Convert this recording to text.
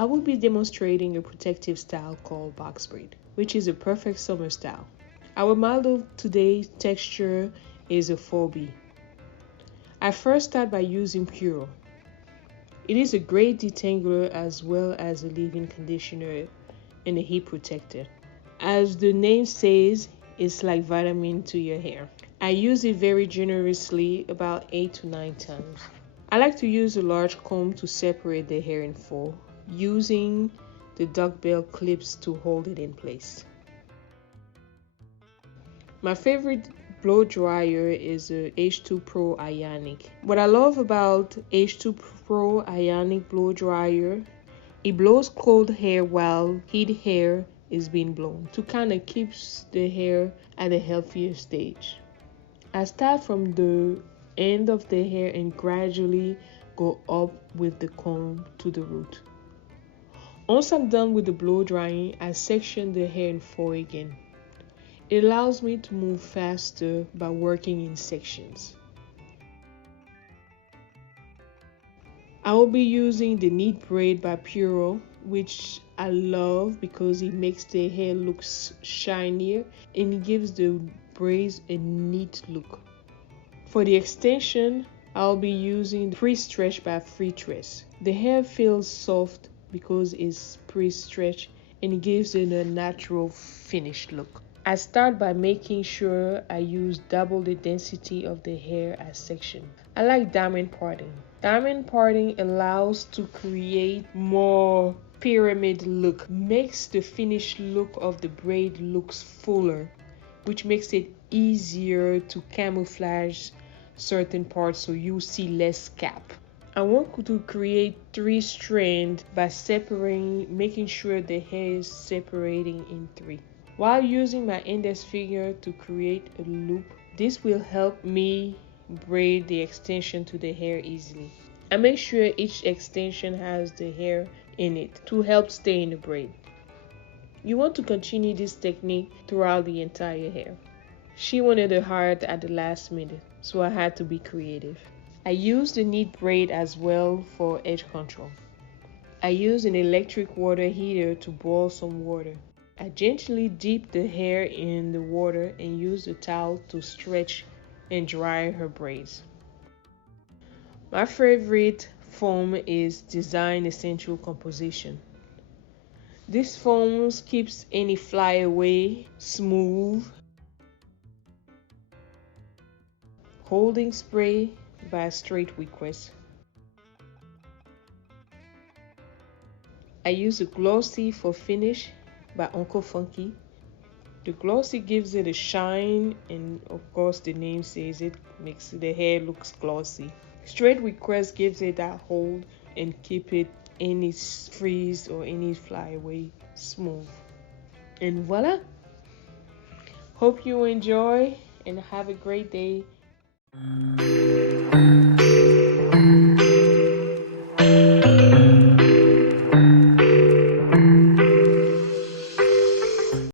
I will be demonstrating a protective style called box braid, which is a perfect summer style. Our model today's texture is a 4B. I first start by using Puro. It is a great detangler as well as a leave-in conditioner and a heat protector. As the name says, it's like vitamin to your hair. I use it very generously, about 8 to 9 times. I like to use a large comb to separate the hair in four, using the duckbill clips to hold it in place. My favorite blow dryer is a H2 Pro Ionic. What I love about H2 Pro Ionic blow dryer, it blows cold hair while heat hair is being blown to kind of keeps the hair at a healthier stage. I start from the end of the hair and gradually go up with the comb to the root. Once I'm done with the blow drying, I section the hair in four again. It allows me to move faster by working in sections. I will be using the Neat Braid by Puro, which I love because it makes the hair look shinier and it gives the braids a neat look. For the extension, I'll be using the Pre-Stretch by Freetress. The hair feels soft because it's pre-stretched and it gives it a natural finished look. I start by making sure I use double the density of the hair as section. I like diamond parting. Diamond parting allows to create more pyramid look, makes the finished look of the braid looks fuller, which makes it easier to camouflage certain parts so you see less cap. I want to create 3 strands by making sure the hair is separating in 3. While using my index finger to create a loop, this will help me braid the extension to the hair easily. I make sure each extension has the hair in it to help stay in the braid. You want to continue this technique throughout the entire hair. She wanted a heart at the last minute, so I had to be creative. I used the Neat Braid as well for edge control. I used an electric water heater to boil some water. I gently dip the hair in the water and use the towel to stretch and dry her braids. My favorite foam is Design Essential Composition. This foam keeps any flyaway smooth. Holding Spray by Straight Request. I use a Glossy for Finish by Uncle Funky. The glossy gives it a shine, and of course the name says it makes the hair looks glossy. Straight Request gives it that hold and keep it any freeze or any flyaway smooth. And voila! Hope you enjoy and have a great day.